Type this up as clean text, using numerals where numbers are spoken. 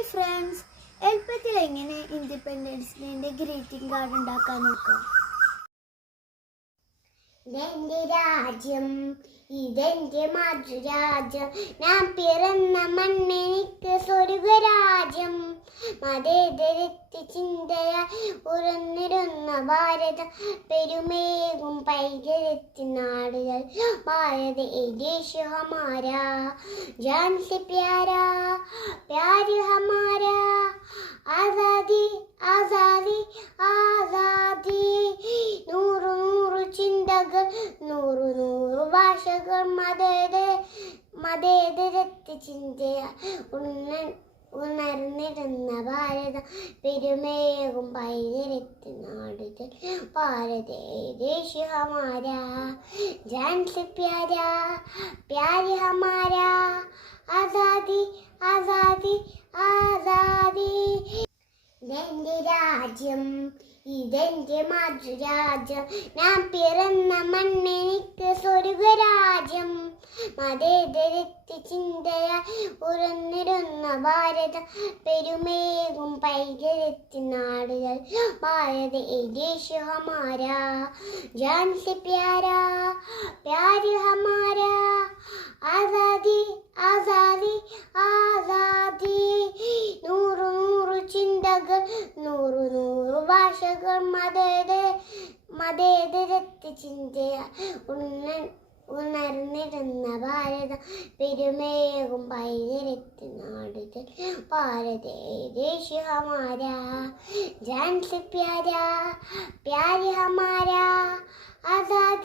Hi friends, എളുപ്പത്തിൽ എങ്ങനെ independence ഡേന്റെ greeting card ഉണ്ടാക്കാൻ നോക്കാം. ഇതെന്റെ രാജ്യം, ഇതെന്റെ മാതൃരാജ്യം, ഞാൻ പിറന്ന മണ്ണെനിക്ക് സ്വർഗരാജ്യം. മതേതരത്വ ചിന്തയായി ഉറന്നിരുന്ന ഭാരതം, പെരുമേകും പൈതൃകത്തിൻ നാടുകൾ. ഭാരത് ഏ ദേശ് ഹമാരാ, ജാൻ സെ പ്യാരാ, പ്യാര് ഹമാരാ. ആസാദി ആസാദി ആസാദി, നൂറു നൂറു ചിന്തകൾ, നൂറു നൂറു ഭാഷകൾ. മതേതരത്വ ചിന്തയ ഉണർന്നിരുന്ന ഭാരതം, പെരുമേകും പൈതൃകത്തിൻ നാടുകൾ. ഭാരത് ഏ ദേശ് ഹമാരാ, ജാൻ സെ പ്യാരാ, പ്യാര് ഹമാരാ. ആസാദി ആസാദി ആസാദി. ഇതെന്റെ രാജ്യം, ഇതെന്റെ മാതൃരാജ്യം, ഞാൻ പിറന്ന മണ്ണെനിക്ക് സ്വർഗരാജ്യം. മതേതരത്വ ചിന്തയായി ഉറന്നിരുന്ന ഭാരതം, പെരുമേകും പൈതൃകത്തിൻ നാടുകൾ. ഭാരത് ഏ ദേശ് ഹമാരാ, ജാൻ സെ പ്യാരാ, പ്യാര് ഹമാരാ. ആസാദി ആസാദി ആസാദി, നൂറു നൂറു ചിന്തകൾ, നൂറു നൂറു ഭാഷകൾ. മതേതരത്വ ചിന്തയ ഉണർന്നിരുന്ന ഭാരതം, പെരുമേകും പൈതൃകത്തിൻ നാടുകൾ. ഭാരത് ഏ ദേശ് ഹമാരാ, ജാൻ സെ പ്യാരാ, പ്യാര് ഹമാരാ. ആസാദി.